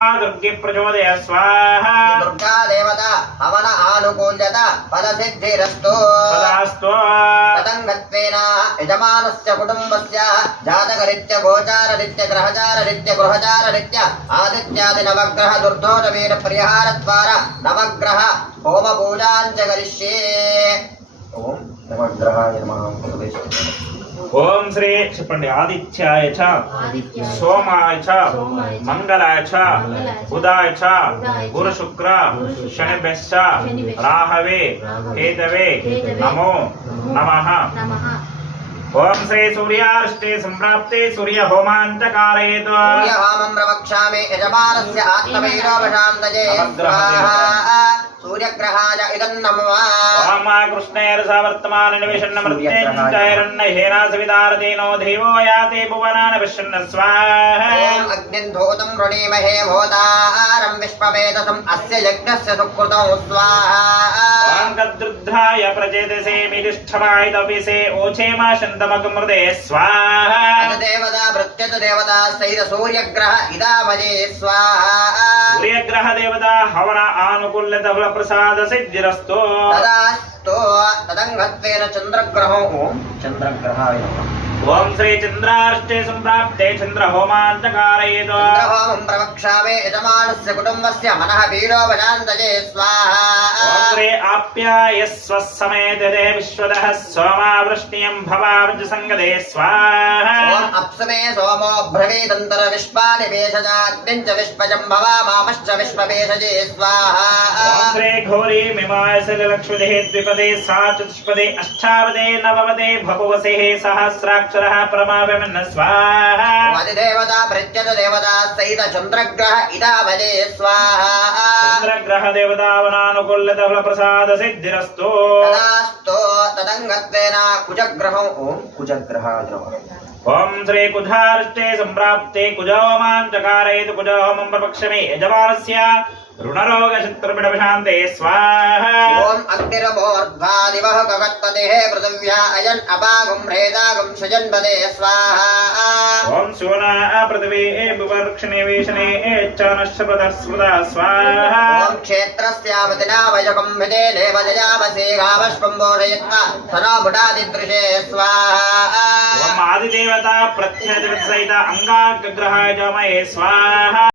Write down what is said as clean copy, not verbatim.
दुर्गे प्रचोदय स्वाहा दुर्गा देवता हवन आनुकूल्यत फलसिद्धिरस्तु तदास्तु तदङ्गत्वेन यजमानस्य कुटुम्बस्य जातकरीत्या गोचाररीत्या ग्रहचाररीत्या गृहचाररीत्या आदित्यादि नवग्रह दुर्दोषवीर परिहारद्वारा नवग्रह होम पूजां च करिष्ये। ओम नवग्रहाय नमः। ओम श्री చెప్పండి ఆదిత్యాయ చ సోమాయ చ మంగళాయ చ బుధాయ చ గురు శుక్ర శనిభ్యశ్చ రాహవే కేతవే నమో నమః। ओम श्री सूर्याष्टे संप्राप्ते सूर्य होमांतकारयेत् सूर्य होमं प्रवक्ष्यामि यजमानस्य आत्मवैरोपशान्तये स्वाहा। सूर्यग्रहाय इदं नमः। ओम कृष्णैरसा वर्तमान निवेशन्न मृत्यञ्जयरन्न हेना सविदारतेनो देवो याते भुवनान विष्णु स्वाहा। ओम अग्निधूतं वृणीमहे भूतारं विश्ववेदसं अस्य यज्ञस्य सुकृतौ स्वाहा। ओम तद्रुद्राय प्रचेतसे मिष्ठमाय तपिसे ओचेमा शन्तमकमृदे स्वाहा। देवता प्रत्यत देवता सहित सूर्यग्रह इदामये स्वाहा। सूर्यग्रह देवता हवन आनुकूल्यत फल प्रसाद सिद्धिरस्तु तदास्तु तदङ्गत्वेन चन्द्रग्रहो ओम चन्द्रग्रहाय नमः। ओम श्री चन्द्राष्टे संप्राप्ते चन्द्र होमांतकारयेत् चन्द्रहोमं प्रवक्ष्यामि यजमानस्य कुटुम्बस्य मनः वीरोपशान्तये स्वाहा। ओम श्री आप्यायस्व समेतते विश्वदः सोमावृष्टियं भवावृज संगते स्वाहा। ओम अप्समे सोमो ब्रवीदन्तर विश्वानि वेशजाग्निं च विश्वजं भवामापश्च विश्ववेशजे स्वाहा। ओम श्री घोरी मिमायसल लक्ष्मीदेः द्विपदे सा चतुष्पदे अष्टावदे नववदे भगवसे सहस्राक्षरः परमाभिमन्य स्वाहा। अधिदेवता प्रत्यत देवता सहित चन्द्रग्रह इदामये स्वाहा। चन्द्रग्रह देवता वनानुकूल्यत फल प्रसाद सिद्धिरस्तु तदास्तु तदङ्गत्वेन कुजग्रहो ओम कुजग्रहाय नमः। ओम श्री कुजाष्टे संप्राप्ते कुजहोमांतकारयेत् कुजहोमं प्रवक्ष्यामि यजमानस्य ऋणरोगशत्रुपिडशान्ते स्वाहा। ओम अग्निरमोर्ध्वादिवः गगत्पतेः पृथिव्या अयन् अपागुं रेदागुं सृजन्पदे स्वाहा। ओम सोना पृथिवी विवर्क्षणे वेशने च नश्यपदस्पदा स्वाहा। ओम क्षेत्रस्यावतिना वयकं भिदे देवजयामसे गावस्पम्बोधयत्वा सनामुडादिदृशे स्वाहा। ओम आदिदेवता प्रत्ययदेवता सहित अंगाग्रहाय जमये स्वाहा।